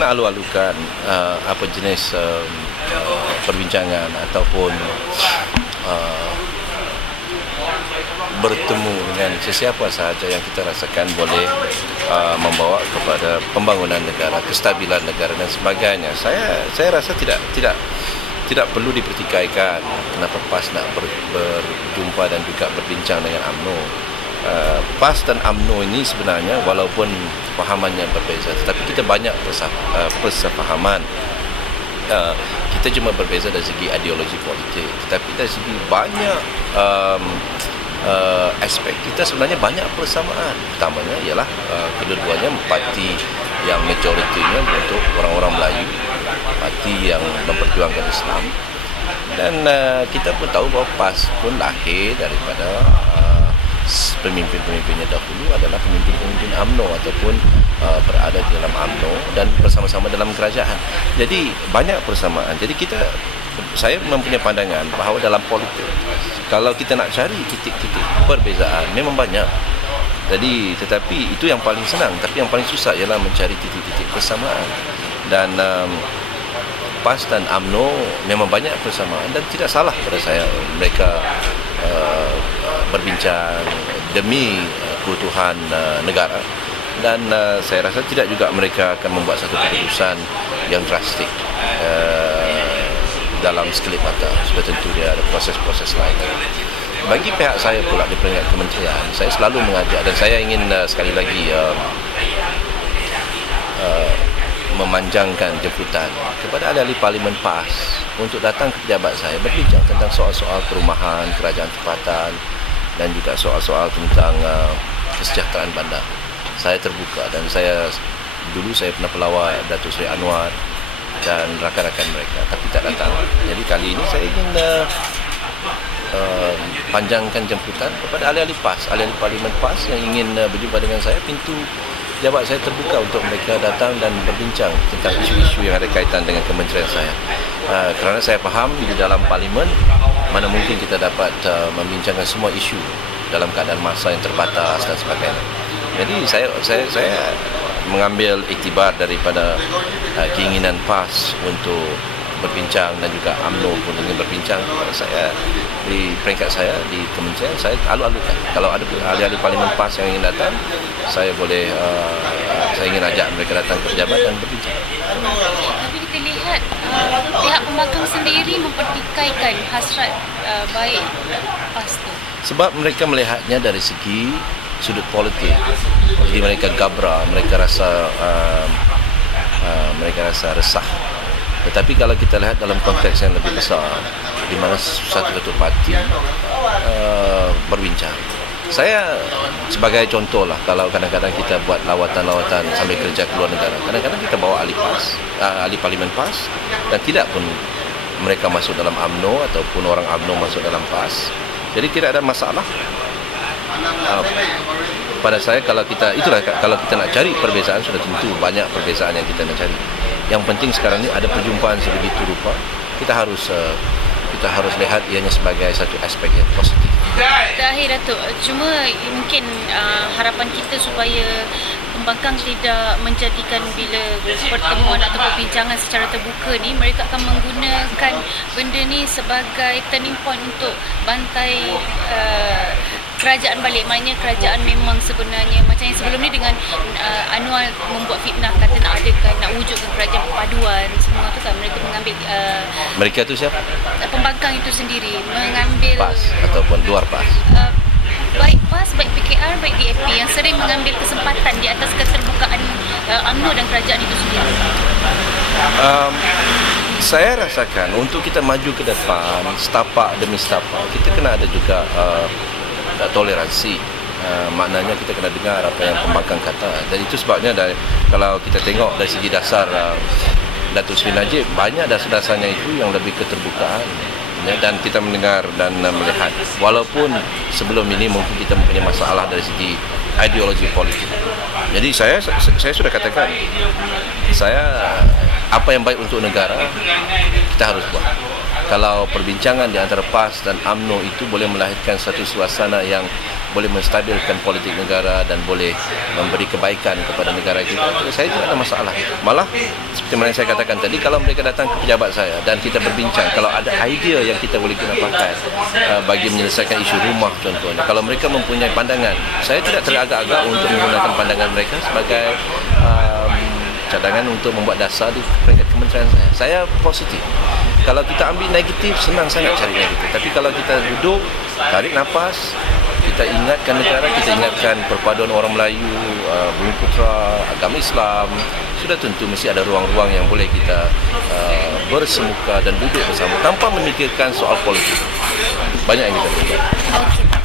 nak alu-alukan apa jenis perbincangan ataupun bertemu dengan sesiapa sahaja yang kita rasakan boleh membawa kepada pembangunan negara, kestabilan negara dan sebagainya. Saya rasa tidak perlu dipertikaikan kenapa PAS nak berjumpa dan juga berbincang dengan UMNO. PAS dan UMNO ini sebenarnya walaupun fahamannya berbeza, tetapi kita banyak persefahaman. Kita cuma berbeza dari segi ideologi politik, tetapi dari segi banyak aspek kita sebenarnya banyak persamaan. Pertamanya ialah kedua-duanya parti yang majoritinya untuk orang-orang Melayu, parti yang memperjuangkan Islam, dan kita pun tahu bahawa PAS pun lahir daripada pemimpin-pemimpinnya dahulu adalah pemimpin-pemimpin UMNO ataupun berada di dalam UMNO dan bersama-sama dalam kerajaan. Jadi banyak persamaan. Jadi saya mempunyai pandangan bahawa dalam politik kalau kita nak cari titik-titik perbezaan memang banyak. Jadi tetapi itu yang paling senang, tapi yang paling susah ialah mencari titik-titik persamaan. Dan PAS dan UMNO memang banyak persamaan dan tidak salah pada saya mereka berbincang demi keutuhan negara, dan saya rasa tidak juga mereka akan membuat satu keputusan yang drastik dalam sekelip mata. Sudah tentu dia ada proses-proses lain. Bagi pihak saya pula di peringkat kementerian, saya selalu mengajak dan saya ingin sekali lagi memanjangkan jemputan kepada ahli-ahli Parlimen PAS untuk datang ke pejabat saya berbincang tentang soal-soal perumahan, kerajaan tempatan dan juga soal-soal tentang kesejahteraan bandar. Saya terbuka dan dulu saya pernah pelawat Datuk Seri Anwar dan rakan-rakan mereka, tapi tak datang. Jadi kali ini saya ingin panjangkan jemputan kepada ahli-ahli PAS, ahli-ahli Parlimen PAS yang ingin berjumpa dengan saya. Pintu jabat saya terbuka untuk mereka datang dan berbincang tentang isu-isu yang ada kaitan dengan kementerian saya. Kerana saya faham di dalam Parlimen mana mungkin kita dapat membincangkan semua isu dalam keadaan masa yang terbatas dan sebagainya. Jadi saya mengambil iktibar daripada keinginan PAS untuk berbincang dan juga UMNO pun ingin berbincang. Saya di peringkat saya di kementerian, saya alu-alukan kalau ada ahli-ahli Parlimen PAS yang ingin datang, saya ingin ajak mereka datang ke pejabat dan berbincang. Tapi kita lihat pihak pembangkang sendiri mempertikaikan hasrat baik PAS tu. Sebab mereka melihatnya dari segi sudut politik. Jadi mereka gabra, mereka rasa resah. Tetapi kalau kita lihat dalam konteks yang lebih besar, di mana satu parti berbincang. Saya sebagai contoh lah, kalau kadang-kadang kita buat lawatan-lawatan sambil kerja keluar negara, kadang-kadang kita bawa ahli Parlimen PAS dan tidak pun mereka masuk dalam UMNO ataupun orang UMNO masuk dalam PAS. Jadi tidak ada masalah. Pada saya kalau kita nak cari perbezaan, sudah tentu banyak perbezaan yang kita nak cari. Yang penting sekarang ini ada perjumpaan sebegitu rupa. Kita harus lihat ianya sebagai satu aspek yang positif. Terakhir Datuk, cuma mungkin harapan kita supaya pembangkang tidak menjadikan bila pertemuan atau perbincangan secara terbuka ni mereka akan menggunakan benda ni sebagai turning point untuk bantai kerajaan balik. Maknanya kerajaan memang sebenarnya macam yang sebelum ni dengan Anwar membuat fitnah kata nak wujudkan kerajaan perpaduan semua tu kan, mereka mengambil mereka tu siapa? Pembangkang itu sendiri mengambil PAS ataupun luar PAS. Baik PAS, baik PKR, baik DAP yang sering mengambil kesempatan di atas keterbukaan UMNO dan kerajaan itu sendiri. Saya rasakan untuk kita maju ke depan, setapak demi setapak, kita kena ada juga toleransi. Maknanya kita kena dengar apa yang pembangkang kata. Dan itu sebabnya kalau kita tengok dari segi dasar Datuk Seri Najib, banyak dasar-dasarnya itu yang lebih keterbukaan. Dan kita mendengar dan melihat, walaupun sebelum ini mungkin kita mempunyai masalah dari segi ideologi politik. Jadi saya sudah katakan, apa yang baik untuk negara kita harus buat. Kalau perbincangan di antara PAS dan UMNO itu boleh melahirkan satu suasana yang boleh menstabilkan politik negara dan boleh memberi kebaikan kepada negara kita, saya tidak ada masalah. Malah seperti mana yang saya katakan tadi, kalau mereka datang ke pejabat saya dan kita berbincang, kalau ada idea yang kita boleh guna pakai bagi menyelesaikan isu rumah contohnya, kalau mereka mempunyai pandangan, saya tidak teragak-agak untuk menggunakan pandangan mereka sebagai cadangan untuk membuat dasar di peringkat kementerian saya. Saya positif. Kalau kita ambil negatif, senang sangat cari negatif. Tapi kalau kita duduk, tarik nafas, kita ingatkan negara, kita ingatkan perpaduan orang Melayu, Bumi Putra, agama Islam, sudah tentu mesti ada ruang-ruang yang boleh kita bersemuka dan duduk bersama tanpa memikirkan soal politik. Banyak yang kita lakukan. Okey.